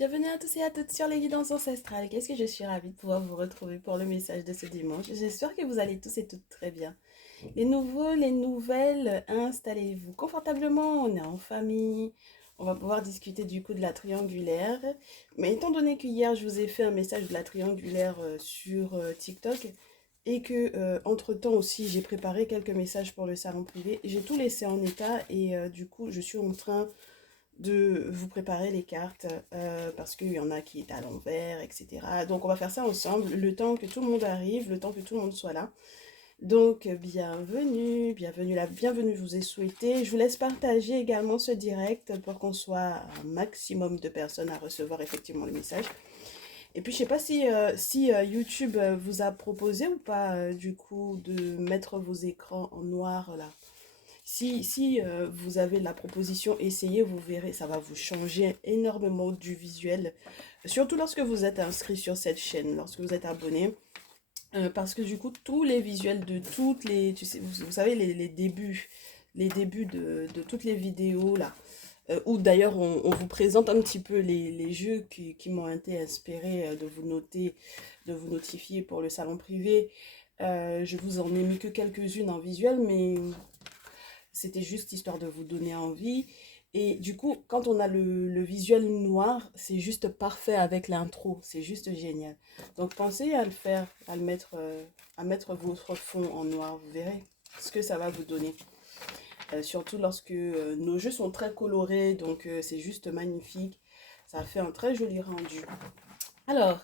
Bienvenue à tous et à toutes sur les guidances ancestrales. Qu'est-ce que je suis ravie de pouvoir vous retrouver pour le message de ce dimanche. J'espère que vous allez tous et toutes très bien. Les nouveaux, les nouvelles, installez-vous confortablement. On est en famille. On va pouvoir discuter du coup de la triangulaire. Mais étant donné que hier je vous ai fait un message de la triangulaire sur TikTok et que entre-temps aussi j'ai préparé quelques messages pour le salon privé, j'ai tout laissé en état et du coup je suis en train de vous préparer les cartes parce qu'il y en a qui est à l'envers, etc. Donc on va faire ça ensemble, le temps que tout le monde arrive, le temps que tout le monde soit là. Donc bienvenue, bienvenue là, bienvenue, je vous ai souhaité. Je vous laisse partager également ce direct pour qu'on soit un maximum de personnes à recevoir effectivement le message. Et puis je sais pas si YouTube vous a proposé ou pas du coup de mettre vos écrans en noir là. Si vous avez la proposition, essayez, vous verrez, ça va vous changer énormément du visuel. Surtout lorsque vous êtes inscrit sur cette chaîne, lorsque vous êtes abonné. Parce que du coup, tous les visuels de toutes les... Tu sais, vous savez, les débuts de toutes les vidéos, là. Où d'ailleurs, on vous présente un petit peu les jeux qui m'ont été inspirés de vous noter, de vous notifier pour le salon privé. Je vous en ai mis que quelques-unes en visuel, mais c'était juste histoire de vous donner envie. Et du coup, quand on a le visuel noir, c'est juste parfait avec l'intro. C'est juste génial. Donc pensez à le faire, à mettre votre fond en noir. Vous verrez ce que ça va vous donner. Surtout lorsque nos jeux sont très colorés. Donc c'est juste magnifique. Ça fait un très joli rendu. Alors,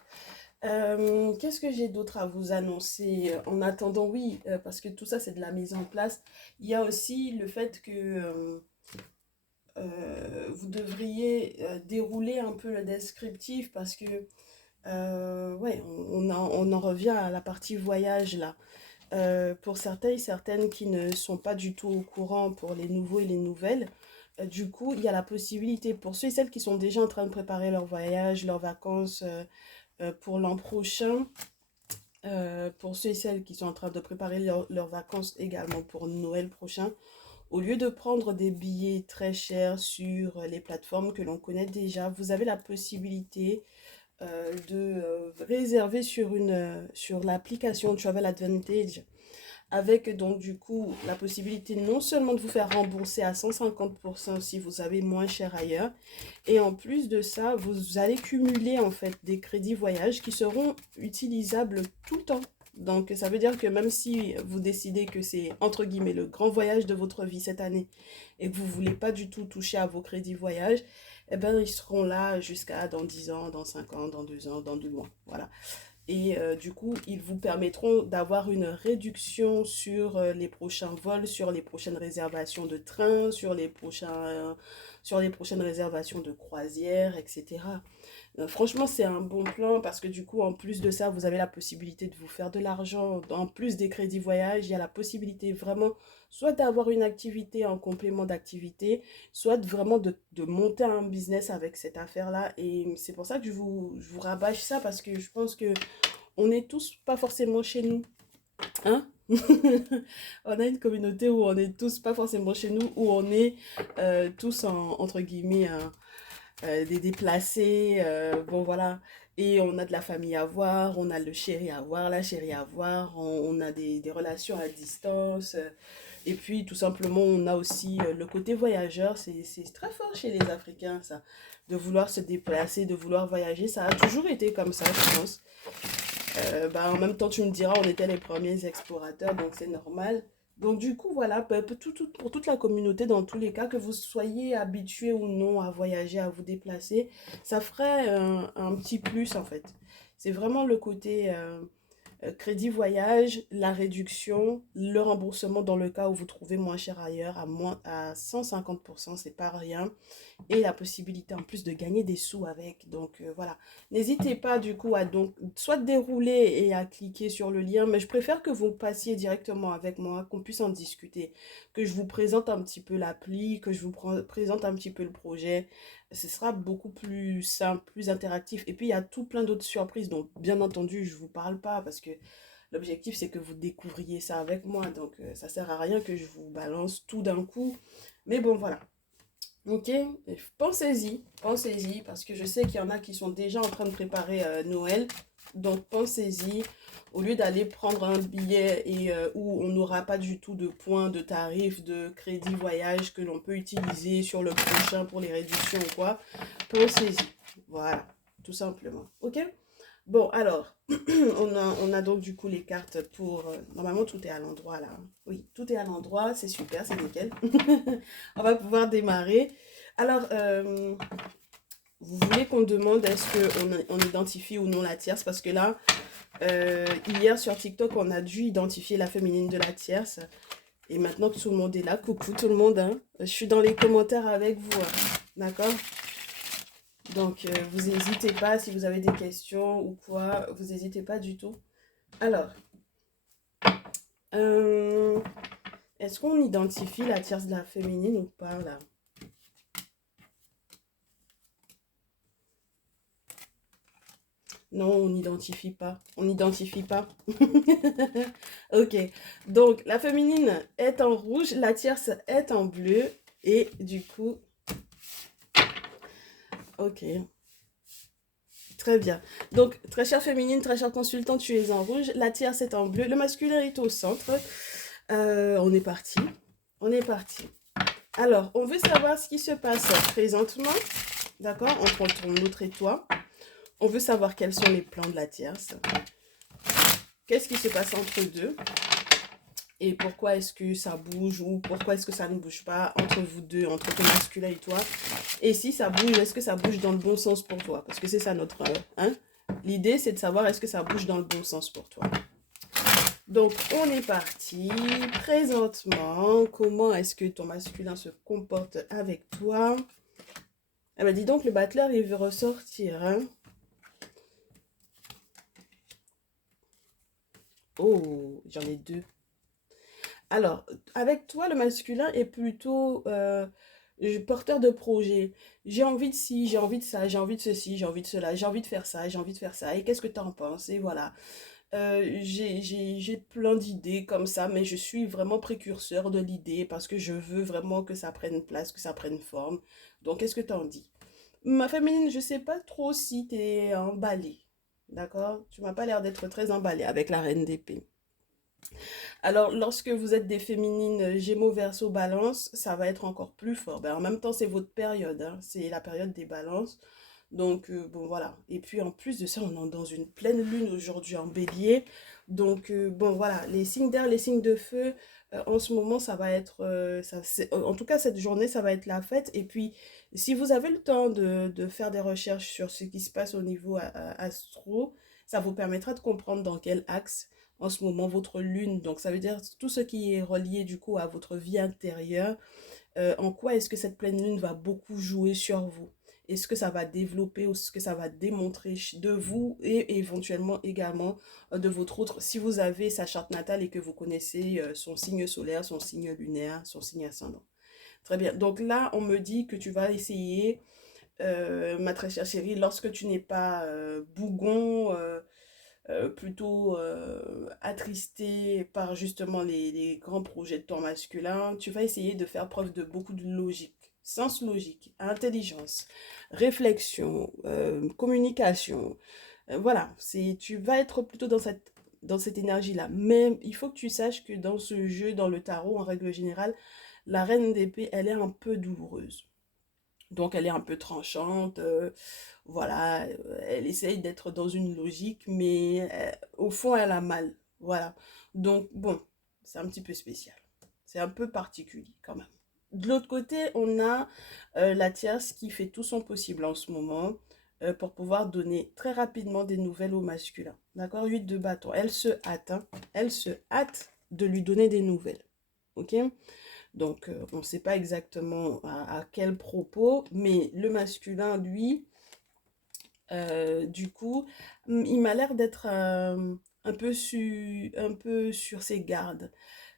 qu'est-ce que j'ai d'autre à vous annoncer en attendant? Oui, parce que tout ça, c'est de la mise en place. Il y a aussi le fait que vous devriez dérouler un peu le descriptif parce que, ouais, on en revient à la partie voyage là. Pour certains et certaines qui ne sont pas du tout au courant pour les nouveaux et les nouvelles, du coup, il y a la possibilité pour ceux et celles qui sont déjà en train de préparer leur voyage, leurs vacances pour l'an prochain, pour ceux et celles qui sont en train de préparer leurs vacances également pour Noël prochain, au lieu de prendre des billets très chers sur les plateformes que l'on connaît déjà, vous avez la possibilité de réserver sur l'application Travel Advantage avec donc du coup la possibilité non seulement de vous faire rembourser à 150% si vous avez moins cher ailleurs, et en plus de ça, vous allez cumuler en fait des crédits voyage qui seront utilisables tout le temps. Donc ça veut dire que même si vous décidez que c'est entre guillemets le grand voyage de votre vie cette année et que vous voulez pas du tout toucher à vos crédits voyage, eh ben ils seront là jusqu'à dans 10 ans, dans 5 ans, dans 2 ans, dans 2 mois. Voilà. Et du coup, ils vous permettront d'avoir une réduction sur les prochains vols, sur les prochaines réservations de train, sur les prochaines réservations de croisière, etc. Franchement, c'est un bon plan parce que du coup, en plus de ça, vous avez la possibilité de vous faire de l'argent. En plus des crédits voyage, il y a la possibilité vraiment soit d'avoir une activité en complément d'activité, soit vraiment de monter un business avec cette affaire-là. Et c'est pour ça que je vous rabâche ça parce que je pense que on n'est tous pas forcément chez nous. Hein? On a une communauté où on est tous pas forcément chez nous, où on est tous entre guillemets des déplacés, bon voilà, et on a de la famille à voir, on a le chéri à voir, la chérie à voir, on a des relations à distance, et puis tout simplement on a aussi le côté voyageur, c'est très fort chez les Africains ça, de vouloir se déplacer, de vouloir voyager, ça a toujours été comme ça je pense. Bah, en même temps, tu me diras, on était les premiers explorateurs, donc c'est normal. Donc du coup, voilà, bah, pour toute la communauté, dans tous les cas, que vous soyez habitué ou non à voyager, à vous déplacer, ça ferait un petit plus en fait. C'est vraiment le côté crédit voyage, la réduction, le remboursement dans le cas où vous trouvez moins cher ailleurs, à 150%, c'est pas rien, et la possibilité en plus de gagner des sous avec. Donc voilà, n'hésitez pas du coup à donc soit dérouler et à cliquer sur le lien, mais je préfère que vous passiez directement avec moi, qu'on puisse en discuter, que je vous présente un petit peu l'appli, que je vous présente un petit peu le projet. Ce sera beaucoup plus simple, plus interactif. Et puis il y a tout plein d'autres surprises dont bien entendu je vous parle pas parce que l'objectif c'est que vous découvriez ça avec moi. Donc ça sert à rien que je vous balance tout d'un coup. Mais bon voilà. Ok, pensez-y, pensez-y, parce que je sais qu'il y en a qui sont déjà en train de préparer Noël. Donc pensez-y, au lieu d'aller prendre un billet et où on n'aura pas du tout de points, de tarifs, de crédit voyage que l'on peut utiliser sur le prochain pour les réductions ou quoi, pensez-y. Voilà, tout simplement. Ok? Bon, alors, on a donc du coup les cartes pour... normalement, tout est à l'endroit là. Oui, tout est à l'endroit, c'est super, c'est nickel. On va pouvoir démarrer. Alors, vous voulez qu'on demande est-ce qu'on identifie ou non la tierce? Parce que là, hier sur TikTok, on a dû identifier la féminine de la tierce. Et maintenant que tout le monde est là, coucou tout le monde, hein, je suis dans les commentaires avec vous, hein, d'accord? Donc, vous n'hésitez pas si vous avez des questions ou quoi, vous n'hésitez pas du tout. Alors, euh, est-ce qu'on identifie la tierce de la féminine ou pas là? Non, on n'identifie pas. On n'identifie pas. Ok. Donc, la féminine est en rouge, la tierce est en bleu. Et du coup, ok. Très bien. Donc, très chère féminine, très chère consultante, tu es en rouge. La tierce est en bleu. Le masculin est au centre. On est parti. On est parti. Alors, on veut savoir ce qui se passe présentement. D'accord? Entre ton autre et toi. On veut savoir quels sont les plans de la tierce. Qu'est-ce qui se passe entre deux? Et pourquoi est-ce que ça bouge ou pourquoi est-ce que ça ne bouge pas entre vous deux, entre ton masculin et toi? Et si ça bouge, est-ce que ça bouge dans le bon sens pour toi? Parce que c'est ça notre... hein? L'idée, c'est de savoir est-ce que ça bouge dans le bon sens pour toi. Donc, on est parti. Présentement, comment est-ce que ton masculin se comporte avec toi? Ah bah dis donc, le battleur, il veut ressortir, hein? Oh, j'en ai deux. Alors, avec toi, le masculin est plutôt porteur de projet. J'ai envie de ci, j'ai envie de ça, j'ai envie de ceci, j'ai envie de cela, j'ai envie de faire ça, j'ai envie de faire ça. Et qu'est-ce que tu en penses? Et voilà. J'ai plein d'idées comme ça, mais je suis vraiment précurseur de l'idée parce que je veux vraiment que ça prenne place, que ça prenne forme. Donc, qu'est-ce que tu en dis? Ma féminine, je sais pas trop si tu es emballée. D'accord? Tu m'as pas l'air d'être très emballée avec la reine d'épée. Alors, lorsque vous êtes des féminines Gémeaux, Verseau, Balance, ça va être encore plus fort. Ben, en même temps, c'est votre période, hein. C'est la période des balances. Donc, bon, voilà. Et puis, en plus de ça, on est dans une pleine lune aujourd'hui en bélier. Donc, bon, voilà. Les signes d'air, les signes de feu, en ce moment, ça va être... en tout cas, cette journée, ça va être la fête. Et puis, si vous avez le temps de faire des recherches sur ce qui se passe au niveau astro, ça vous permettra de comprendre dans quel axe en ce moment votre lune. Donc, ça veut dire tout ce qui est relié du coup à votre vie intérieure. En quoi est-ce que cette pleine lune va beaucoup jouer sur vous? Est-ce que ça va développer ou est-ce que ça va démontrer de vous et éventuellement également de votre autre, si vous avez sa charte natale et que vous connaissez son signe solaire, son signe lunaire, son signe ascendant. Très bien. Donc là, on me dit que tu vas essayer, ma très chère chérie, lorsque tu n'es pas bougon, plutôt attristé par justement les grands projets de ton masculin, tu vas essayer de faire preuve de beaucoup de logique, sens logique, intelligence, réflexion, communication. Voilà, tu vas être plutôt dans cette énergie-là. Mais il faut que tu saches que dans ce jeu, dans le tarot, en règle générale, la reine d'épée, elle est un peu douloureuse. Donc elle est un peu tranchante, voilà, elle essaye d'être dans une logique, mais au fond elle a mal, voilà. Donc bon, c'est un petit peu spécial, c'est un peu particulier quand même. De l'autre côté, on a la tierce qui fait tout son possible en ce moment pour pouvoir donner très rapidement des nouvelles au masculin. D'accord? 8 de bâton, elle se hâte, hein, elle se hâte de lui donner des nouvelles. Ok? Donc, on ne sait pas exactement à quel propos, mais le masculin, lui, du coup, il m'a l'air d'être un peu sur ses gardes.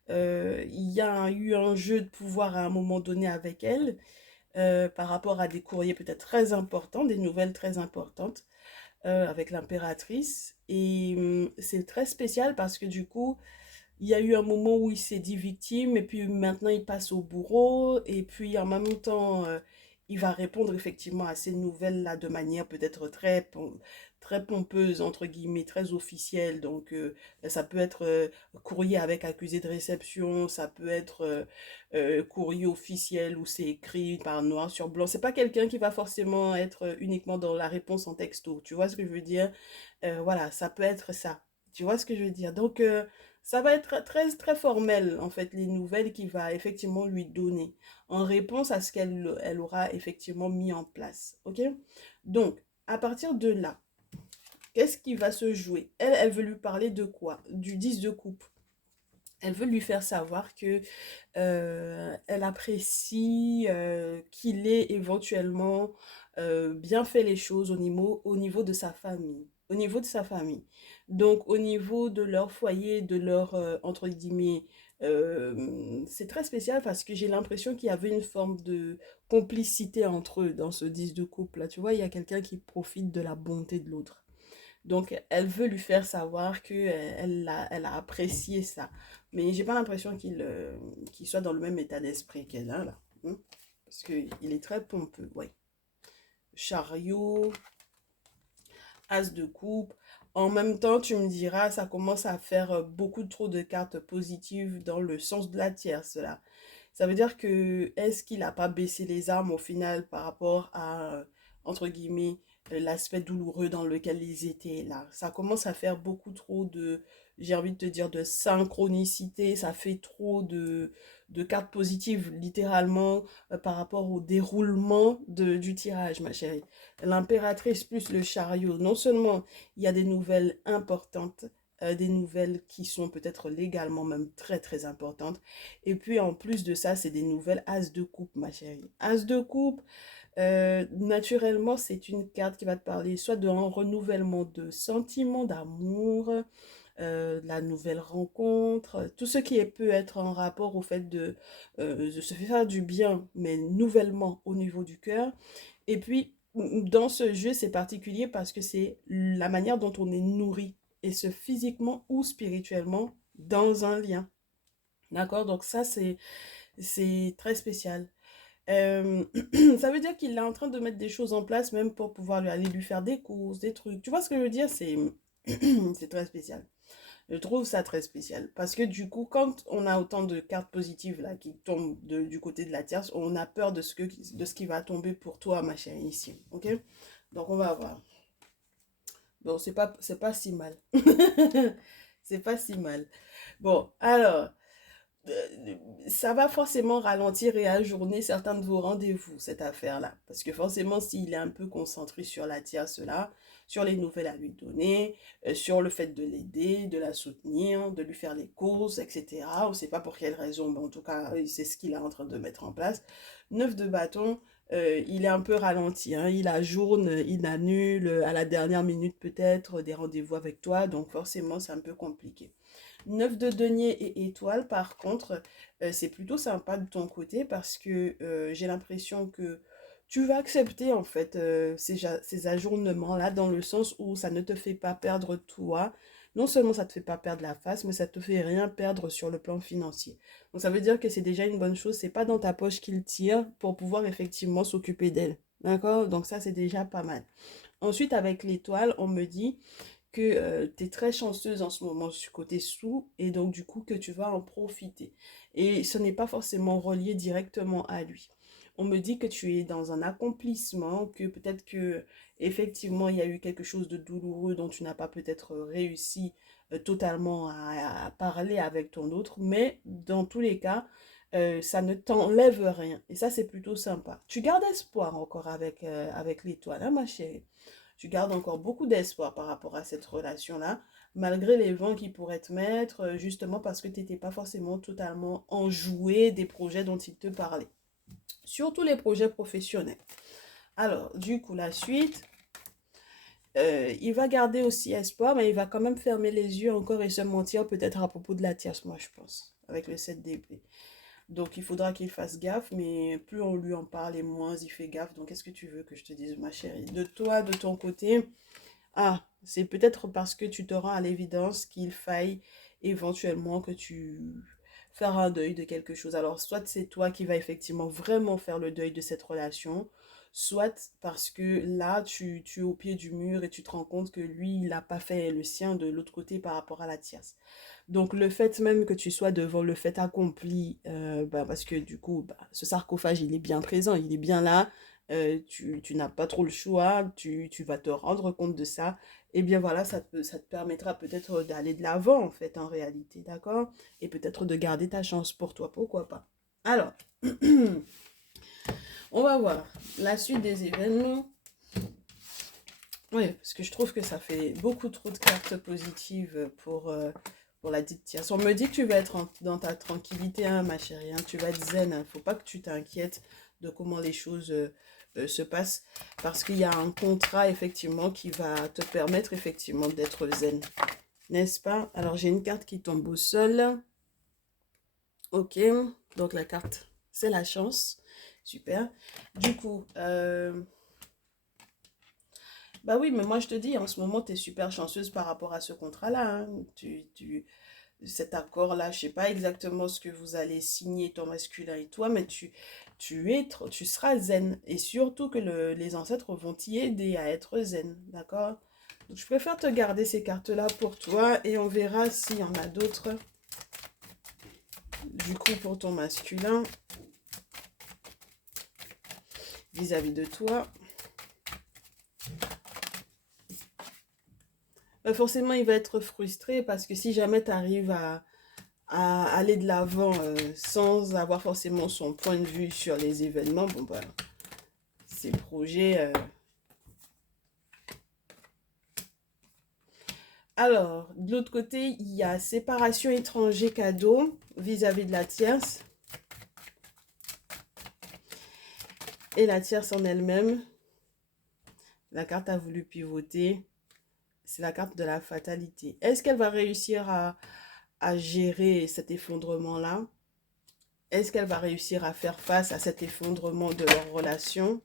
Il y a eu un jeu de pouvoir à un moment donné avec elle, par rapport à des courriers peut-être très importants, des nouvelles très importantes, avec l'impératrice. Et c'est très spécial parce que du coup, il y a eu un moment où il s'est dit victime, et puis maintenant il passe au bourreau, et puis en même temps, il va répondre effectivement à ces nouvelles-là de manière peut-être très pompeuse, entre guillemets, très officielle. Donc, ça peut être courrier avec accusé de réception, ça peut être courrier officiel où c'est écrit par noir sur blanc. C'est pas quelqu'un qui va forcément être uniquement dans la réponse en texto. Tu vois ce que je veux dire? Voilà, ça peut être ça. Tu vois ce que je veux dire? Donc, ça va être très, très formel, en fait, les nouvelles qu'il va effectivement lui donner en réponse à ce qu'elle aura effectivement mis en place. OK? Donc, à partir de là, qu'est-ce qui va se jouer? Elle veut lui parler de quoi? Du 10 de coupe. Elle veut lui faire savoir que elle apprécie qu'il ait éventuellement bien fait les choses au niveau de sa famille. Au niveau de sa famille. Donc, au niveau de leur foyer, de leur, entre guillemets, c'est très spécial parce que j'ai l'impression qu'il y avait une forme de complicité entre eux dans ce 10 de couple là. Tu vois, il y a quelqu'un qui profite de la bonté de l'autre. Donc, elle veut lui faire savoir que elle a apprécié ça. Mais j'ai pas l'impression qu'il soit dans le même état d'esprit qu'elle a là. Hein. Parce qu'il est très pompeux, ouais. Chariot, as de coupe. En même temps, tu me diras, ça commence à faire beaucoup trop de cartes positives dans le sens de la tierce, là. Ça veut dire que est-ce qu'il n'a pas baissé les armes au final par rapport à, entre guillemets, l'aspect douloureux dans lequel ils étaient là. Ça commence à faire beaucoup trop de, j'ai envie de te dire, de synchronicité. Ça fait trop de cartes positives, littéralement, par rapport au déroulement du tirage, ma chérie. L'impératrice plus le chariot, non seulement il y a des nouvelles importantes, des nouvelles qui sont peut-être légalement même très très importantes. Et puis en plus de ça, c'est des nouvelles as de coupe, ma chérie. As de coupe, naturellement, c'est une carte qui va te parler soit d'un renouvellement de sentiments, d'amour, la nouvelle rencontre, tout ce qui peut être en rapport au fait de se faire du bien, mais nouvellement au niveau du cœur. Et puis, dans ce jeu, c'est particulier parce que c'est la manière dont on est nourri, et ce physiquement ou spirituellement, dans un lien. D'accord? Donc ça, c'est très spécial. Euh, Ça veut dire qu'il est en train de mettre des choses en place, même pour pouvoir aller lui faire des courses, des trucs. Tu vois ce que je veux dire? C'est très spécial. Je trouve ça très spécial. Parce que du coup, quand on a autant de cartes positives là, qui tombent du côté de la tierce, on a peur de ce qui va tomber pour toi, ma chérie, ici. Ok? Donc, on va voir. Bon, c'est pas si mal. C'est pas si mal. Bon, alors, euh, ça va forcément ralentir et ajourner certains de vos rendez-vous, cette affaire-là. Parce que forcément, s'il est un peu concentré sur la tierce là, sur les nouvelles à lui donner, sur le fait de l'aider, de la soutenir, de lui faire les courses, etc. On ne sait pas pour quelle raison, mais en tout cas, c'est ce qu'il est en train de mettre en place. Neuf de bâton, il est un peu ralenti, hein. Il ajourne, il annule à la dernière minute peut-être des rendez-vous avec toi, donc forcément, c'est un peu compliqué. 9 de denier et étoile, par contre, c'est plutôt sympa de ton côté parce que j'ai l'impression que tu vas accepter en fait ces ajournements-là dans le sens où ça ne te fait pas perdre toi. Non seulement ça te fait pas perdre la face, mais ça te fait rien perdre sur le plan financier. Donc ça veut dire que c'est déjà une bonne chose. C'est pas dans ta poche qu'il tire pour pouvoir effectivement s'occuper d'elle. D'accord? Donc ça, c'est déjà pas mal. Ensuite, avec l'étoile, on me dit que tu es très chanceuse en ce moment du côté sous et donc du coup que tu vas en profiter. Et ce n'est pas forcément relié directement à lui. On me dit que tu es dans un accomplissement, que peut-être que effectivement il y a eu quelque chose de douloureux dont tu n'as pas peut-être réussi totalement à parler avec ton autre, mais dans tous les cas, ça ne t'enlève rien. Et ça, c'est plutôt sympa. Tu gardes espoir encore avec l'étoile, hein, ma chérie. Tu gardes encore beaucoup d'espoir par rapport à cette relation-là, malgré les vents qui pourraient te mettre, justement parce que tu n'étais pas forcément totalement enjoué des projets dont il te parlait. Surtout les projets professionnels. Alors, du coup, la suite, il va garder aussi espoir, mais il va quand même fermer les yeux encore et se mentir peut-être à propos de la tierce, moi je pense, avec le 7 d'épée. Donc il faudra qu'il fasse gaffe, mais plus on lui en parle et moins il fait gaffe. Donc qu'est-ce que tu veux que je te dise, ma chérie? De toi, de ton côté, ah, c'est peut-être parce que tu te rends à l'évidence qu'il faille éventuellement que faire un deuil de quelque chose. Alors, soit c'est toi qui vas effectivement vraiment faire le deuil de cette relation, soit parce que là, tu es au pied du mur et tu te rends compte que lui, il n'a pas fait le sien de l'autre côté par rapport à la tierce. Donc, le fait même que tu sois devant le fait accompli, bah, parce que du coup, bah, ce sarcophage, il est bien présent, il est bien là, tu n'as pas trop le choix, tu vas te rendre compte de ça, et bien voilà, ça te permettra peut-être d'aller de l'avant, en fait, en réalité, d'accord? Et peut-être de garder ta chance pour toi, pourquoi pas. Alors, on va voir la suite des événements. Oui, parce que je trouve que ça fait beaucoup trop de cartes positives pour la dite tierce. On me dit que tu vas être dans ta tranquillité, hein, ma chérie, hein, tu vas être zen. Il ne faut pas que tu t'inquiètes de comment les choses se passent. Parce qu'il y a un contrat, effectivement, qui va te permettre, effectivement, d'être zen. N'est-ce pas? Alors, j'ai une carte qui tombe au sol. Ok, donc la carte, c'est la chance. Super. Du coup, bah oui, mais moi je te dis, en ce moment, tu es super chanceuse par rapport à ce contrat-là, hein. Cet accord-là, je sais pas exactement ce que vous allez signer, ton masculin et toi, mais tu seras zen. Et surtout que les ancêtres vont t'y aider à être zen, d'accord? Donc je préfère te garder ces cartes-là pour toi et on verra s'il y en a d'autres. Du coup, pour ton masculin, vis-à-vis de toi. Forcément, il va être frustré parce que si jamais tu arrives à aller de l'avant sans avoir forcément son point de vue sur les événements, bon bah, ces projets... Alors, de l'autre côté, il y a séparation étranger cadeau vis-à-vis de la tierce. Et la tierce en elle-même, la carte a voulu pivoter. C'est la carte de la fatalité. Est-ce qu'elle va réussir à gérer cet effondrement-là? Est-ce qu'elle va réussir à faire face à cet effondrement de leur relation?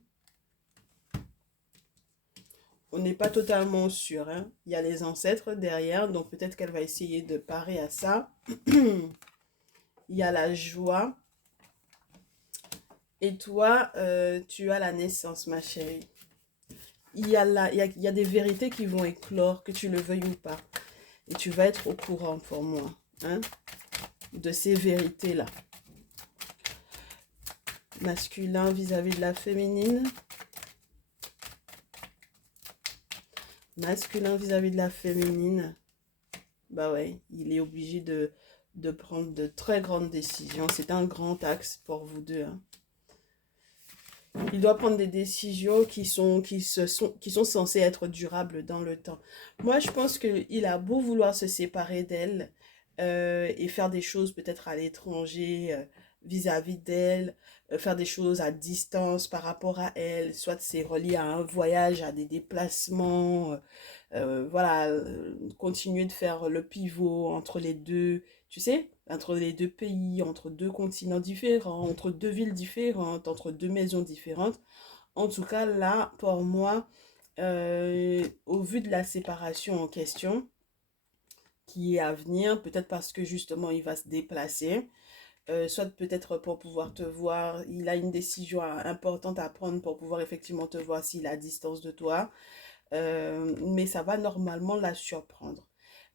On n'est pas totalement sûr, hein. Il y a les ancêtres derrière, donc peut-être qu'elle va essayer de parer à ça. Il y a la joie. Et toi, tu as la naissance, ma chérie. Il y a des vérités qui vont éclore, que tu le veuilles ou pas. Et tu vas être au courant pour moi, hein, de ces vérités-là. Masculin vis-à-vis de la féminine. Masculin vis-à-vis de la féminine. Bah ouais, il est obligé de prendre de très grandes décisions. C'est un grand axe pour vous deux, hein. Il doit prendre des décisions qui sont censées être durables dans le temps. Moi, je pense qu'il a beau vouloir se séparer d'elle et faire des choses peut-être à l'étranger vis-à-vis d'elle, faire des choses à distance par rapport à elle, soit c'est relié à un voyage, à des déplacements, voilà, continuer de faire le pivot entre les deux, tu sais, entre les deux pays, entre deux continents différents, entre deux villes différentes, entre deux maisons différentes. En tout cas, là, pour moi, au vu de la séparation en question, qui est à venir, peut-être parce que justement il va se déplacer, soit peut-être pour pouvoir te voir, il a une décision importante à prendre pour pouvoir effectivement te voir s'il est à distance de toi. Mais ça va normalement la surprendre.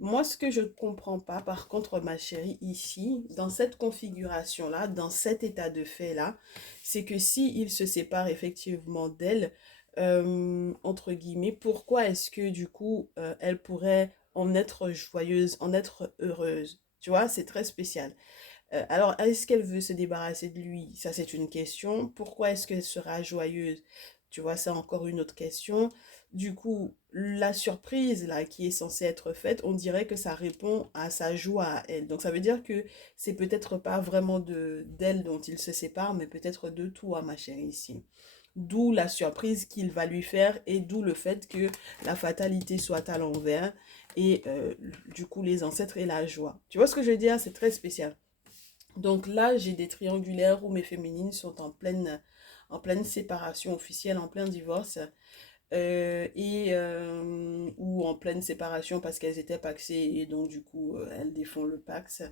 Moi, ce que je ne comprends pas, par contre, ma chérie, ici, dans cette configuration-là, dans cet état de fait-là, c'est que si il se sépare effectivement d'elle, entre guillemets, pourquoi est-ce que du coup, elle pourrait en être joyeuse, en être heureuse? Tu vois, c'est très spécial. Alors, est-ce qu'elle veut se débarrasser de lui? Ça, c'est une question. Pourquoi est-ce qu'elle sera joyeuse? Tu vois, c'est encore une autre question. Du coup, la surprise là qui est censée être faite, on dirait que ça répond à sa joie à elle. Donc ça veut dire que c'est peut-être pas vraiment d'elle dont il se sépare, mais peut-être de toi, ma chérie, ici. D'où la surprise qu'il va lui faire et d'où le fait que la fatalité soit à l'envers et du coup les ancêtres et la joie. Tu vois ce que je veux dire? C'est très spécial. Donc là, j'ai des triangulaires où mes féminines sont en pleine séparation officielle, en plein divorce, ou en pleine séparation parce qu'elles étaient paxées et donc du coup, elles défont le pax.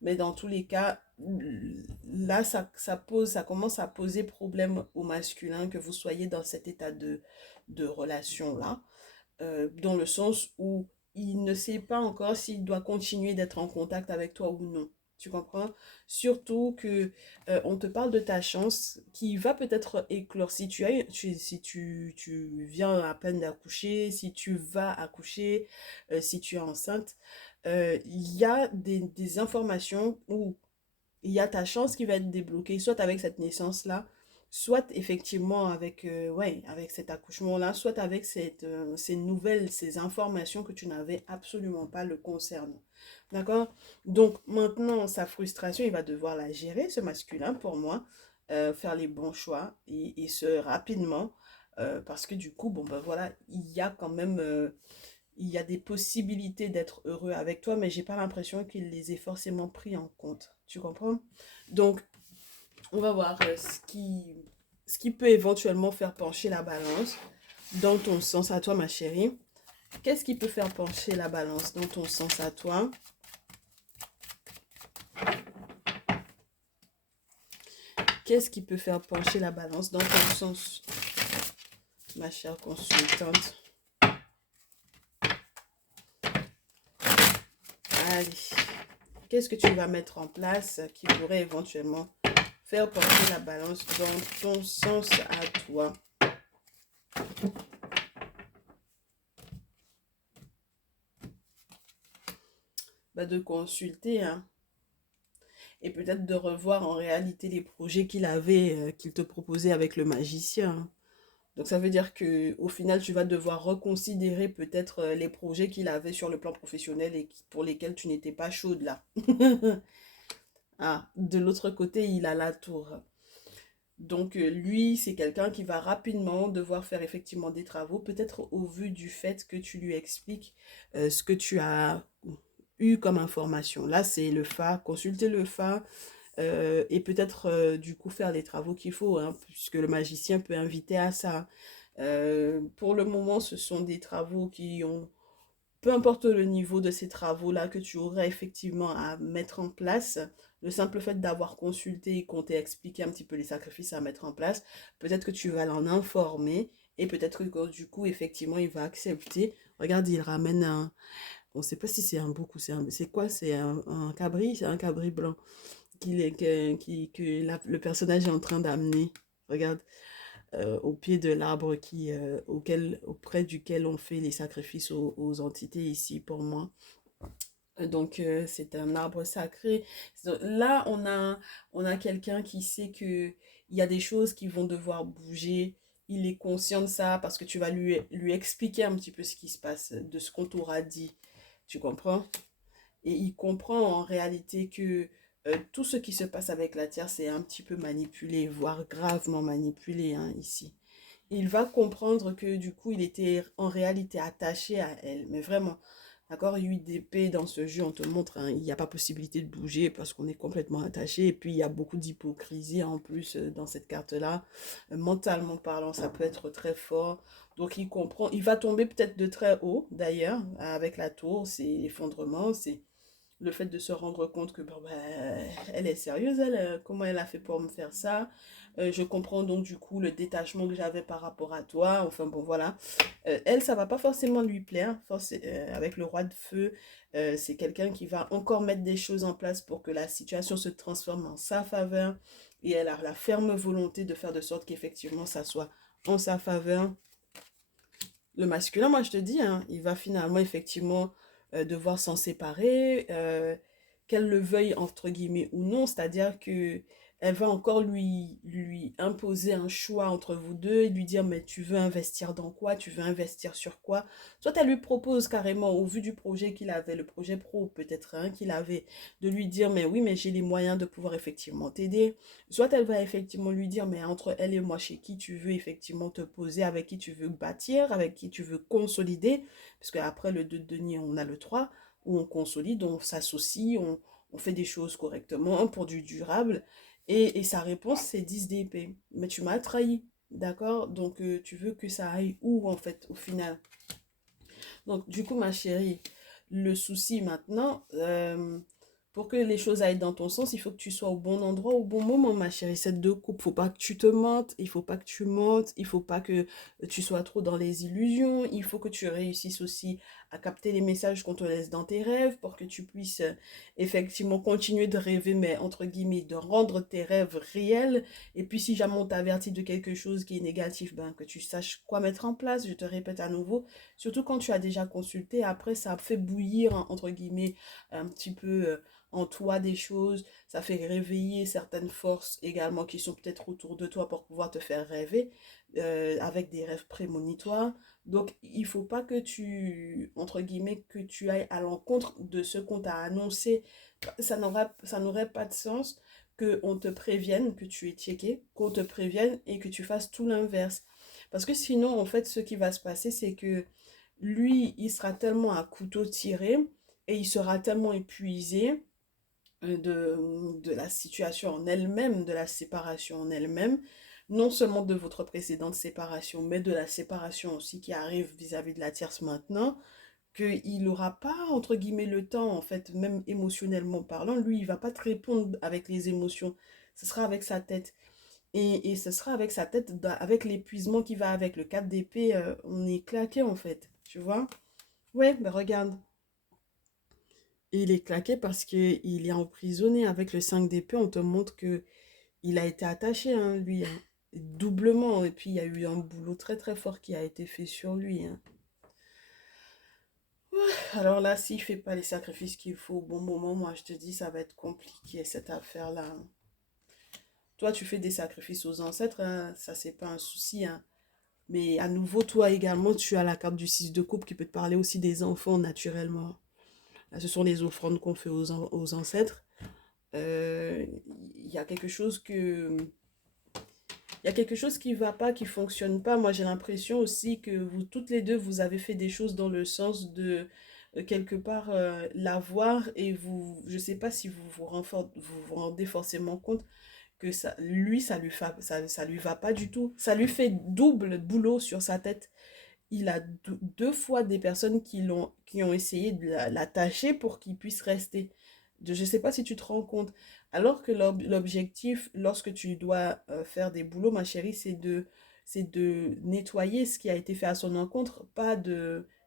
Mais dans tous les cas, là, ça commence à poser problème au masculin que vous soyez dans cet état de relation-là, dans le sens où il ne sait pas encore s'il doit continuer d'être en contact avec toi ou non. Tu comprends? Surtout que on te parle de ta chance qui va peut-être éclore si si tu viens à peine d'accoucher, si tu vas accoucher, si tu es enceinte, il y a des informations où il y a ta chance qui va être débloquée, soit avec cette naissance-là, soit effectivement avec, ouais, avec cet accouchement-là, soit avec ces nouvelles, ces informations que tu n'avais absolument pas le concernant. D'accord? Donc maintenant, sa frustration, il va devoir la gérer, ce masculin, pour moi, faire les bons choix et ce rapidement, parce que du coup, bon, ben voilà, il y a quand même il y a des possibilités d'être heureux avec toi, mais j'ai pas l'impression qu'il les ait forcément pris en compte. Tu comprends? Donc, on va voir ce qui peut éventuellement faire pencher la balance dans ton sens à toi, ma chérie. Qu'est-ce qui peut faire pencher la balance dans ton sens à toi? Qu'est-ce qui peut faire pencher la balance dans ton sens, ma chère consultante? Allez, qu'est-ce que tu vas mettre en place qui pourrait éventuellement faire pencher la balance dans ton sens à toi? Bah, de consulter, hein, et peut-être de revoir en réalité les projets qu'il avait, qu'il te proposait avec le magicien, hein. Donc ça veut dire que au final, tu vas devoir reconsidérer peut-être les projets qu'il avait sur le plan professionnel et pour lesquels tu n'étais pas chaude là. Ah, de l'autre côté, il a la tour. Donc lui, c'est quelqu'un qui va rapidement devoir faire effectivement des travaux, peut-être au vu du fait que tu lui expliques ce que tu as eu comme information. Là, c'est le FA, consulter le FA et peut-être du coup faire les travaux qu'il faut, hein, puisque le magicien peut inviter à ça. Pour le moment, ce sont des travaux qui ont, peu importe le niveau de ces travaux-là que tu aurais effectivement à mettre en place, le simple fait d'avoir consulté et qu'on t'ait expliqué un petit peu les sacrifices à mettre en place, peut-être que tu vas l'en informer et peut-être que du coup, effectivement, il va accepter. Regarde, il ramène un, on ne sait pas si c'est un bouc ou c'est quoi, c'est un cabri, c'est un cabri blanc le personnage est en train d'amener. Regarde, au pied de l'arbre auprès duquel on fait les sacrifices aux entités ici pour moi. Donc, c'est un arbre sacré. Là, on a quelqu'un qui sait que il y a des choses qui vont devoir bouger. Il est conscient de ça parce que tu vas lui expliquer un petit peu ce qui se passe, de ce qu'on t'aura dit. Tu comprends? Et il comprend en réalité que tout ce qui se passe avec la Terre, c'est un petit peu manipulé, voire gravement manipulé, hein, ici. Il va comprendre que du coup, il était en réalité attaché à elle. Mais vraiment, d'accord, 8 d'épée dans ce jeu, on te montre, hein, il n'y a pas possibilité de bouger parce qu'on est complètement attaché. Et puis, il y a beaucoup d'hypocrisie en plus dans cette carte-là. Mentalement parlant, ça peut être très fort. Donc, il comprend. Il va tomber peut-être de très haut, d'ailleurs, avec la tour. C'est l'effondrement, c'est le fait de se rendre compte que bon, ben, elle est sérieuse, elle, comment elle a fait pour me faire ça. Je comprends donc du coup le détachement que j'avais par rapport à toi. Enfin bon, voilà. Elle, ça va pas forcément lui plaire. Avec le roi de feu, c'est quelqu'un qui va encore mettre des choses en place pour que la situation se transforme en sa faveur. Et elle a la ferme volonté de faire de sorte qu'effectivement ça soit en sa faveur. Le masculin, moi je te dis, hein, il va finalement effectivement devoir s'en séparer, qu'elle le veuille entre guillemets ou non, c'est-à-dire que elle va encore lui imposer un choix entre vous deux et lui dire mais tu veux investir dans quoi, tu veux investir sur quoi. Soit elle lui propose carrément au vu du projet qu'il avait, le projet pro peut-être hein, qu'il avait, de lui dire mais oui mais j'ai les moyens de pouvoir effectivement t'aider. Soit elle va effectivement lui dire, mais entre elle et moi, chez qui tu veux effectivement te poser, avec qui tu veux bâtir, avec qui tu veux consolider, parce qu'après le 2 de denier, on a le 3 où on consolide, on s'associe, on fait des choses correctement pour du durable. Et sa réponse, c'est 10 d'épée. Mais tu m'as trahi, d'accord? Donc tu veux que ça aille où en fait, au final? Donc du coup, ma chérie, le souci maintenant, Pour que les choses aillent dans ton sens, il faut que tu sois au bon endroit au bon moment, ma chérie. C'est deux coupes. Faut pas que tu te mentes, il faut pas que tu mentes, il faut pas que tu sois trop dans les illusions. Il faut que tu réussisses aussi à capter les messages qu'on te laisse dans tes rêves pour que tu puisses effectivement continuer de rêver, mais entre guillemets, de rendre tes rêves réels. Et puis si jamais on t'avertit de quelque chose qui est négatif, ben, que tu saches quoi mettre en place. Je te répète à nouveau, surtout quand tu as déjà consulté, après ça fait bouillir, hein, entre guillemets, un petit peu en toi des choses, ça fait réveiller certaines forces également qui sont peut-être autour de toi pour pouvoir te faire rêver avec des rêves prémonitoires. Donc, il faut pas que tu, entre guillemets, que tu ailles à l'encontre de ce qu'on t'a annoncé. Ça n'aurait pas de sens qu'on te prévienne que tu es checké, qu'on te prévienne et que tu fasses tout l'inverse. Parce que sinon, en fait, ce qui va se passer, c'est que lui, il sera tellement à couteau tiré et il sera tellement épuisé de la situation en elle-même, de la séparation en elle-même, non seulement de votre précédente séparation, mais de la séparation aussi qui arrive vis-à-vis de la tierce maintenant, qu'il n'aura pas, entre guillemets, le temps, en fait, même émotionnellement parlant, lui, il va pas te répondre avec les émotions, ce sera avec sa tête. Et ce sera avec sa tête, avec l'épuisement qui va avec le 4 d'épée, on est claqué, en fait, tu vois? Ouais, ben regarde. Et il est claqué parce qu'il est emprisonné avec le 5 d'épée. On te montre que il a été attaché, hein, lui, hein, doublement. Et puis, il y a eu un boulot très très fort qui a été fait sur lui, hein. Alors là, s'il fait pas les sacrifices qu'il faut au bon moment, moi, je te dis, ça va être compliqué, cette affaire-là, hein. Toi, tu fais des sacrifices aux ancêtres, hein, ça, c'est pas un souci, hein. Mais à nouveau, toi également, tu as la carte du 6 de coupe qui peut te parler aussi des enfants, naturellement. Là, ce sont les offrandes qu'on fait aux ancêtres. Euh, Il y a quelque chose que il y a quelque chose qui va pas, qui fonctionne pas. Moi, j'ai l'impression aussi que vous toutes les deux, vous avez fait des choses dans le sens de quelque part l'avoir et vous, je sais pas si vous vous rendez forcément compte que ça, lui, ça lui va pas du tout. Ça lui fait double boulot sur sa tête. Il a deux fois des personnes qui ont essayé de l'attacher pour qu'il puisse rester. Je ne sais pas si tu te rends compte. Alors que l'objectif, lorsque tu dois faire des boulots, ma chérie, c'est de nettoyer ce qui a été fait à son encontre, pas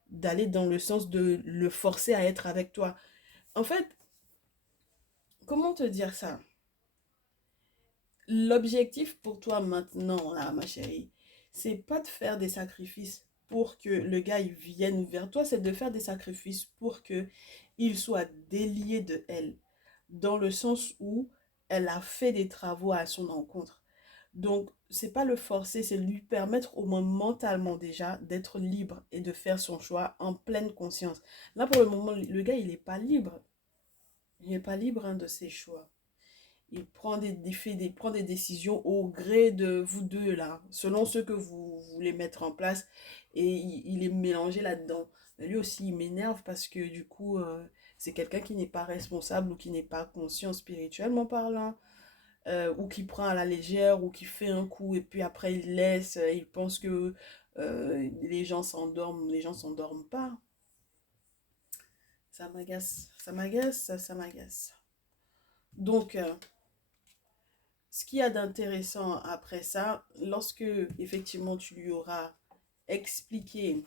d'aller dans le sens de le forcer à être avec toi. En fait, comment te dire ça? L'objectif pour toi maintenant, là, ma chérie, c'est pas de faire des sacrifices pour que le gars il vienne vers toi, c'est de faire des sacrifices pour que il soit délié de elle, dans le sens où elle a fait des travaux à son encontre. Donc, c'est pas le forcer, c'est lui permettre au moins mentalement déjà d'être libre et de faire son choix en pleine conscience. Là, pour le moment, le gars, il n'est pas libre. Il n'est pas libre, hein, de ses choix. Il prend prend des décisions au gré de vous deux, là, selon ce que vous voulez mettre en place. Et il est mélangé là-dedans. Mais lui aussi, il m'énerve parce que du coup, c'est quelqu'un qui n'est pas responsable ou qui n'est pas conscient spirituellement parlant, ou qui prend à la légère, ou qui fait un coup et puis après il laisse, il pense que les gens s'endorment. Les gens s'endorment pas. Ça m'agace, ça m'agace. Donc, ce qu'il y a d'intéressant après ça, lorsque effectivement tu lui auras expliqué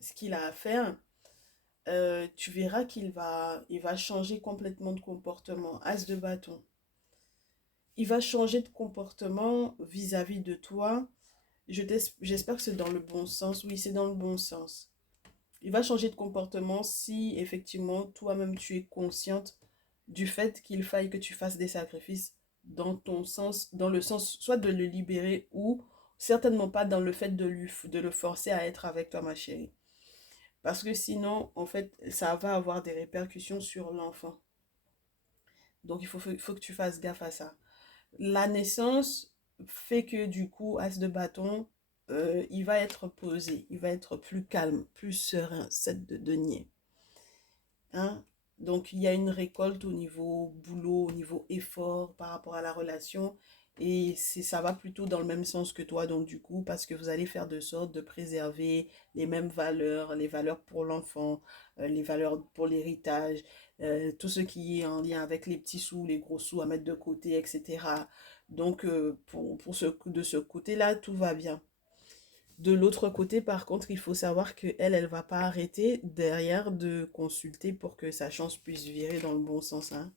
ce qu'il a à faire, tu verras il va changer complètement de comportement. As de bâton. Il va changer de comportement vis-à-vis de toi. J'espère que c'est dans le bon sens. Oui, c'est dans le bon sens. Il va changer de comportement si effectivement toi-même tu es consciente du fait qu'il faille que tu fasses des sacrifices dans ton sens, dans le sens soit de le libérer ou certainement pas dans le fait de le forcer à être avec toi, ma chérie. Parce que sinon, en fait, ça va avoir des répercussions sur l'enfant. Donc, faut que tu fasses gaffe à ça. La naissance fait que du coup, As de bâton, il va être posé, il va être plus calme, plus serein, 7 de denier. Hein? Donc, il y a une récolte au niveau boulot, au niveau effort par rapport à la relation. Et ça va plutôt dans le même sens que toi, donc du coup, parce que vous allez faire de sorte de préserver les mêmes valeurs, les valeurs pour l'enfant, les valeurs pour l'héritage, tout ce qui est en lien avec les petits sous, les gros sous à mettre de côté, etc. Donc, de ce côté-là, tout va bien. De l'autre côté, par contre, il faut savoir que elle va pas arrêter derrière de consulter pour que sa chance puisse virer dans le bon sens, hein.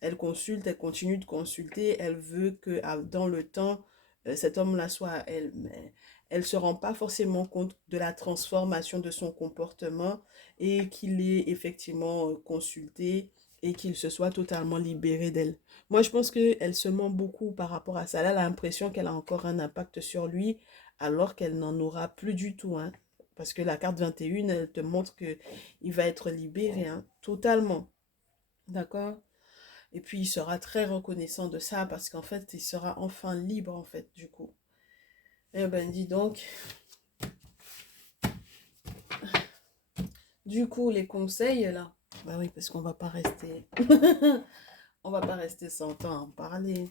Elle consulte, elle continue de consulter, elle veut que dans le temps, cet homme-là soit à elle. Mais elle ne se rend pas forcément compte de la transformation de son comportement et qu'il est effectivement consulté et qu'il se soit totalement libéré d'elle. Moi, je pense qu'elle se ment beaucoup par rapport à ça. Elle a l'impression qu'elle a encore un impact sur lui alors qu'elle n'en aura plus du tout, hein. Parce que la carte 21, elle te montre qu'il va être libéré, hein, totalement. D'accord? Et puis il sera très reconnaissant de ça parce qu'en fait, il sera enfin libre en fait du coup. Eh ben dis donc, du coup les conseils là. Bah oui, parce qu'on va pas rester on va pas rester sans temps à en parler.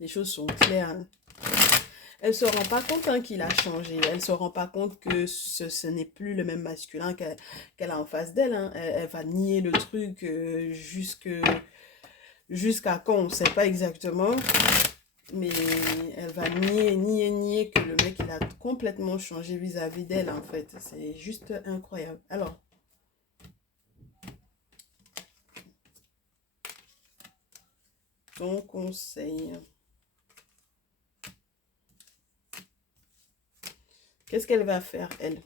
Les choses sont claires, hein. Elle se rend pas compte, hein, qu'il a changé. Elle se rend pas compte que ce n'est plus le même masculin qu'elle a en face d'elle, hein. Elle va nier le truc jusqu'à quand, on sait pas exactement. Mais elle va nier que le mec, il a complètement changé vis-à-vis d'elle, en fait. C'est juste incroyable. Alors, ton conseil. Qu'est-ce qu'elle va faire, elle?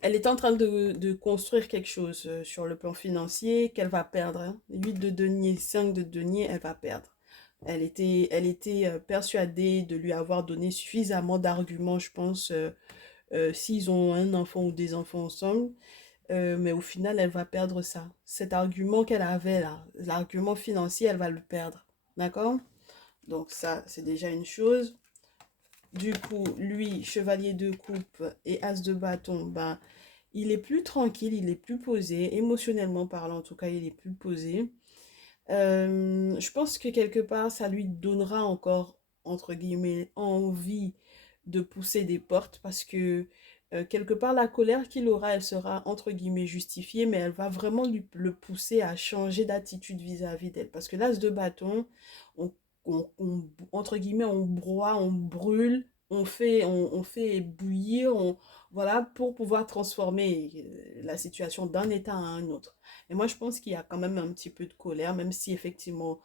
Elle est en train de construire quelque chose sur le plan financier qu'elle va perdre, hein. 8 de denier, 5 de denier, elle va perdre. Elle était persuadée de lui avoir donné suffisamment d'arguments, je pense, s'ils ont un enfant ou des enfants ensemble. Mais au final, elle va perdre ça. Cet argument qu'elle avait là, l'argument financier, elle va le perdre. D'accord? Donc ça, c'est déjà une chose. Du coup, lui, chevalier de coupe et as de bâton, ben, il est plus tranquille, il est plus posé, émotionnellement parlant, en tout cas, il est plus posé. Je pense que quelque part, ça lui donnera encore, entre guillemets, envie de pousser des portes parce que quelque part, la colère qu'il aura, elle sera, entre guillemets, justifiée, mais elle va vraiment le pousser à changer d'attitude vis-à-vis d'elle. Parce que l'as de bâton, on, entre guillemets, on broie, on brûle, on fait bouillir, voilà, pour pouvoir transformer la situation d'un état à un autre. Et moi, je pense qu'il y a quand même un petit peu de colère, même si effectivement,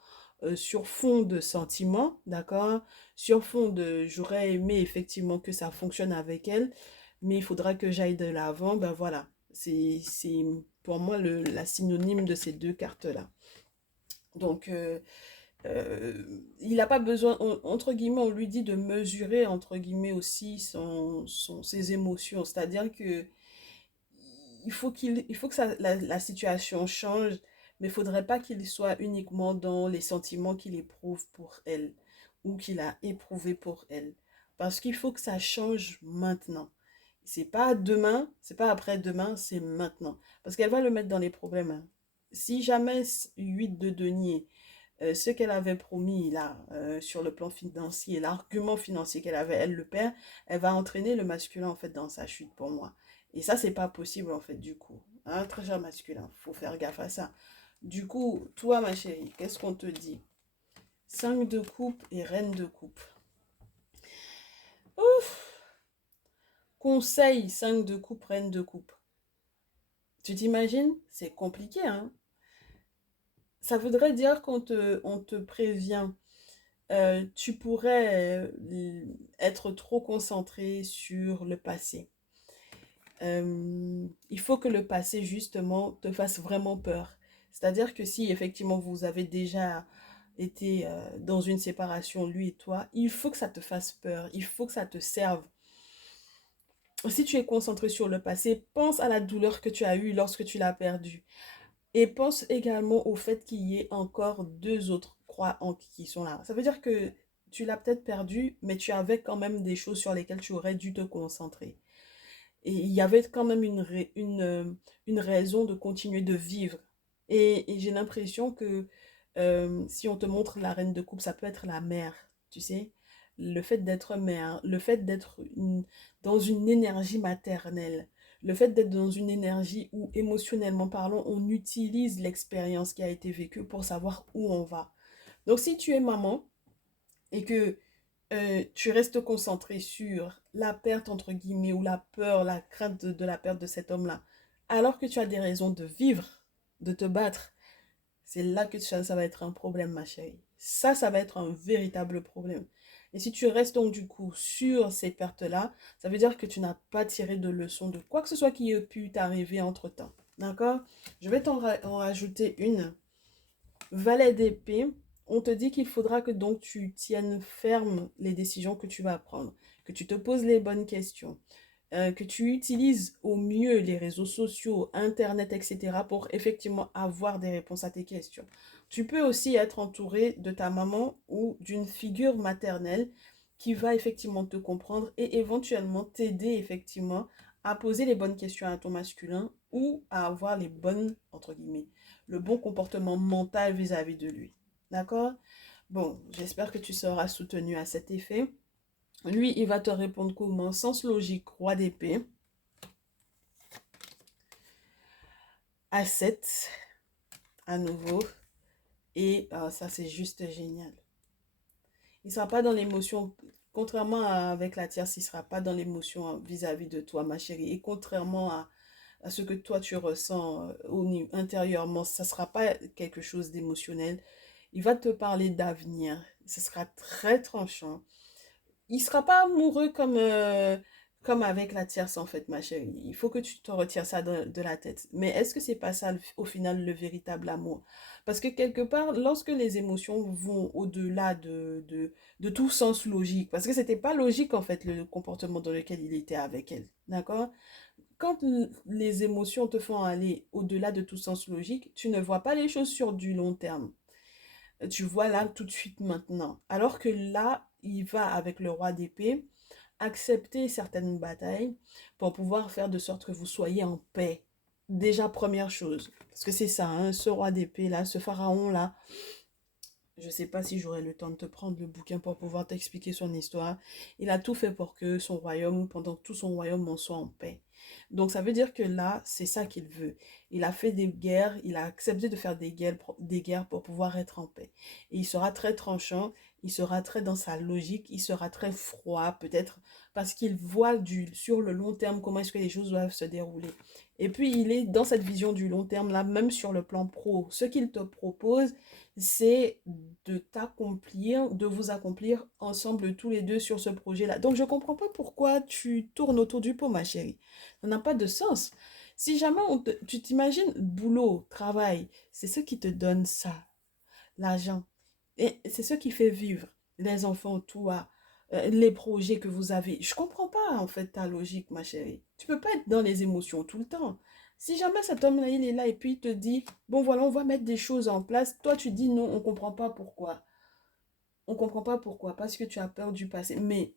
sur fond de sentiments, d'accord, sur fond de j'aurais aimé effectivement que ça fonctionne avec elle, mais il faudra que j'aille de l'avant, ben voilà. C'est pour moi la synonyme de ces deux cartes-là. Donc, il n'a pas besoin, entre guillemets, on lui dit de mesurer, entre guillemets, aussi ses émotions. C'est-à-dire que il faut que la situation change, mais il ne faudrait pas qu'il soit uniquement dans les sentiments qu'il éprouve pour elle ou qu'il a éprouvé pour elle. Parce qu'il faut que ça change maintenant. C'est pas demain, c'est pas après-demain, c'est maintenant. Parce qu'elle va le mettre dans les problèmes, hein. Si jamais 8 de denier, ce qu'elle avait promis là, sur le plan financier, l'argument financier qu'elle avait, elle le perd, elle va entraîner le masculin en fait dans sa chute pour moi. Et ça, c'est pas possible en fait du coup. Un très cher masculin, faut faire gaffe à ça. Du coup, toi ma chérie, qu'est-ce qu'on te dit? 5 de coupe et reine de coupe. Ouf! Conseil 5 de coupe, reine de coupe. Tu t'imagines? C'est compliqué, hein? Ça voudrait dire on te prévient. Tu pourrais être trop concentré sur le passé. Il faut que le passé, justement, te fasse vraiment peur. C'est-à-dire que si, effectivement, vous avez déjà été dans une séparation, lui et toi, il faut que ça te fasse peur. Il faut que ça te serve. Si tu es concentré sur le passé, pense à la douleur que tu as eue lorsque tu l'as perdu. Et pense également au fait qu'il y ait encore deux autres croix qui sont là. Ça veut dire que tu l'as peut-être perdu, mais tu avais quand même des choses sur lesquelles tu aurais dû te concentrer. Et il y avait quand même une raison de continuer de vivre. Et j'ai l'impression que Si on te montre la reine de coupe, ça peut être la mère, tu sais. Le fait d'être mère, le fait d'être dans une énergie maternelle, le fait d'être dans une énergie où, émotionnellement parlant, on utilise l'expérience qui a été vécue pour savoir où on va. Donc, si tu es maman et que tu restes concentré sur la perte, entre guillemets, ou la peur, la crainte de la perte de cet homme-là, alors que tu as des raisons de vivre, de te battre, c'est là que ça va être un problème, ma chérie. Ça va être un véritable problème. Et si tu restes donc du coup sur ces pertes-là, ça veut dire que tu n'as pas tiré de leçon de quoi que ce soit qui ait pu t'arriver entre-temps. D'accord? Je vais en rajouter une. Valet d'épée, on te dit qu'il faudra que donc tu tiennes ferme les décisions que tu vas prendre, que tu te poses les bonnes questions, que tu utilises au mieux les réseaux sociaux, Internet, etc. pour effectivement avoir des réponses à tes questions. Tu peux aussi être entouré de ta maman ou d'une figure maternelle qui va effectivement te comprendre et éventuellement t'aider effectivement à poser les bonnes questions à ton masculin ou à avoir les bonnes, entre guillemets, le bon comportement mental vis-à-vis de lui. D'accord? Bon, j'espère que tu seras soutenu à cet effet. Lui, il va te répondre comment? Sens logique, roi d'épée. A7, à nouveau. Et ça, c'est juste génial. Il ne sera pas dans l'émotion, contrairement avec la tierce, il ne sera pas dans l'émotion vis-à-vis de toi, ma chérie. Et contrairement à ce que toi, tu ressens intérieurement, ça ne sera pas quelque chose d'émotionnel. Il va te parler d'avenir. Ce sera très tranchant. Il ne sera pas amoureux comme avec la tierce, en fait, ma chérie. Il faut que tu te retires ça de la tête. Mais est-ce que c'est pas ça, au final, le véritable amour? Parce que quelque part, lorsque les émotions vont au-delà de tout sens logique, parce que c'était pas logique, en fait, le comportement dans lequel il était avec elle, d'accord? Quand les émotions te font aller au-delà de tout sens logique, tu ne vois pas les choses sur du long terme. Tu vois là tout de suite maintenant. Alors que là, il va avec le roi d'épée accepter certaines batailles pour pouvoir faire de sorte que vous soyez en paix. Déjà, première chose. Parce que c'est ça, hein, ce roi d'épée là, ce pharaon là, je ne sais pas si j'aurai le temps de te prendre le bouquin pour pouvoir t'expliquer son histoire. Il a tout fait pour que son royaume, pendant tout son royaume, en soit en paix. Donc ça veut dire que là, c'est ça qu'il veut. Il a fait des guerres, il a accepté de faire des guerres pour pouvoir être en paix. Et il sera très tranchant, il sera très dans sa logique, il sera très froid peut-être parce qu'il voit sur le long terme comment est-ce que les choses doivent se dérouler. Et puis il est dans cette vision du long terme là, même sur le plan pro. Ce qu'il te propose, c'est de t'accomplir, de vous accomplir ensemble tous les deux sur ce projet-là. Donc, je ne comprends pas pourquoi tu tournes autour du pot, ma chérie. Ça n'a pas de sens. Si jamais tu t'imagines, boulot, travail, c'est ce qui te donne ça, l'argent. Et c'est ce qui fait vivre les enfants, toi, les projets que vous avez. Je comprends pas, en fait, ta logique, ma chérie. Tu peux pas être dans les émotions tout le temps. Si jamais cet homme-là, il est là et puis il te dit, bon, voilà, on va mettre des choses en place. Toi, tu dis non, on comprend pas pourquoi. On comprend pas pourquoi, parce que tu as peur du passé. Mais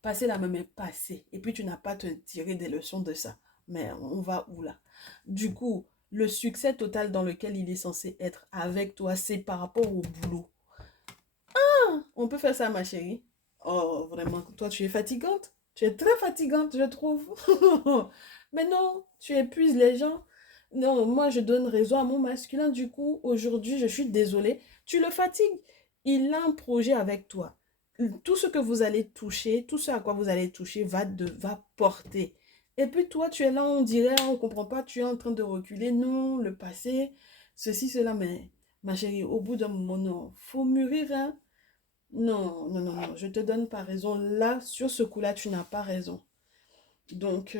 passé là même est passé. Et puis tu n'as pas te tiré des leçons de ça. Mais on va où là? Du coup, le succès total dans lequel il est censé être avec toi, c'est par rapport au boulot. On peut faire ça, ma chérie. Oh, vraiment, toi, tu es fatigante. Tu es très fatigante, je trouve. Mais non, tu épuises les gens. Non, moi, je donne raison à mon masculin. Du coup, aujourd'hui, je suis désolée. Tu le fatigues. Il a un projet avec toi. Tout ce que vous allez toucher, tout ce à quoi vous allez toucher va porter. Et puis toi, tu es là, on dirait, on ne comprend pas, tu es en train de reculer. Non, le passé, ceci, cela. Mais ma chérie, au bout d'un moment, non. Faut mûrir, hein. Non, non, non, non, je te donne pas raison. Là, sur ce coup-là, tu n'as pas raison. Donc,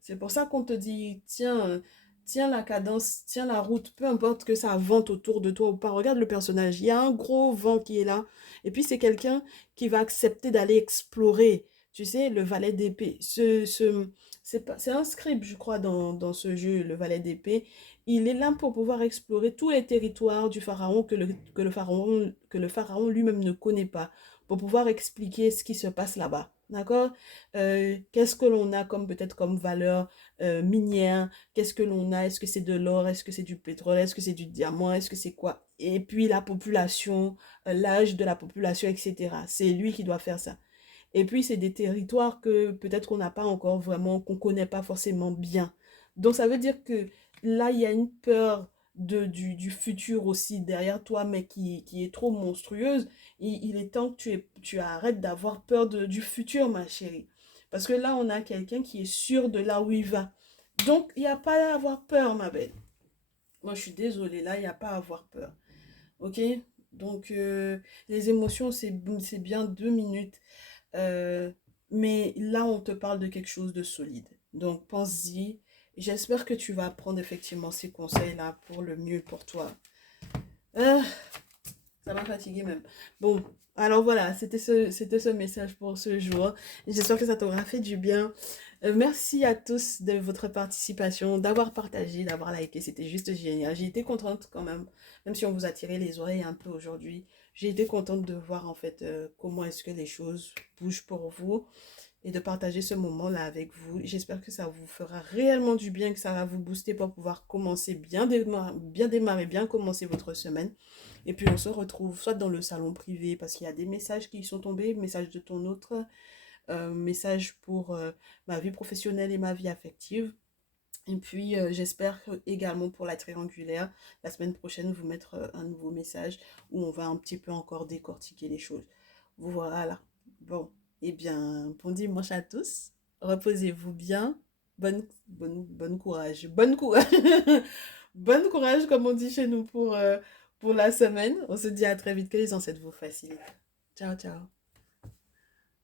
c'est pour ça qu'on te dit, tiens, tiens la cadence, tiens la route, peu importe que ça vente autour de toi ou pas. Regarde le personnage, il y a un gros vent qui est là. Et puis, c'est quelqu'un qui va accepter d'aller explorer. Tu sais, le valet d'épée. C'est un script, je crois, dans ce jeu, le valet d'épée. Il est là pour pouvoir explorer tous les territoires du pharaon que le pharaon lui-même ne connaît pas, pour pouvoir expliquer ce qui se passe là-bas. D'accord? Qu'est-ce que l'on a comme peut-être comme valeur minière? Qu'est-ce que l'on a? Est-ce que c'est de l'or? Est-ce que c'est du pétrole? Est-ce que c'est du diamant? Est-ce que c'est quoi? Et puis la population, l'âge de la population, etc. C'est lui qui doit faire ça. Et puis, c'est des territoires que peut-être qu'on n'a pas encore vraiment, qu'on ne connaît pas forcément bien. Donc, ça veut dire que là, il y a une peur du futur aussi derrière toi, mais qui est trop monstrueuse. Il est temps que tu arrêtes d'avoir peur du futur, ma chérie. Parce que là, on a quelqu'un qui est sûr de là où il va. Donc, il n'y a pas à avoir peur, ma belle. Moi, je suis désolée, là, il n'y a pas à avoir peur. OK? Donc, les émotions, c'est bien 2 minutes. Euh, mais là, on te parle de quelque chose de solide. Donc, pense-y. J'espère que tu vas prendre effectivement ces conseils-là pour le mieux pour toi. Ah, ça m'a fatigué même. Bon, alors voilà, c'était ce message pour ce jour. J'espère que ça t'aura fait du bien. Merci à tous de votre participation, d'avoir partagé, d'avoir liké. C'était juste génial. J'ai été contente quand même si on vous a tiré les oreilles un peu aujourd'hui. J'ai été contente de voir en fait comment est-ce que les choses bougent pour vous et de partager ce moment-là avec vous. J'espère que ça vous fera réellement du bien, que ça va vous booster pour pouvoir commencer bien démarrer, bien commencer votre semaine. Et puis on se retrouve soit dans le salon privé parce qu'il y a des messages qui sont tombés, messages de ton autre, message pour ma vie professionnelle et ma vie affective. Et puis j'espère également pour la triangulaire, la semaine prochaine, vous mettre un nouveau message où on va un petit peu encore décortiquer les choses. Voilà. Bon, eh bien, bon dimanche à tous. Reposez-vous bien. Bonne courage. Bonne courage. Bonne courage, comme on dit chez nous pour la semaine. On se dit à très vite. Que les ancêtres vous facilitent. Ciao, ciao.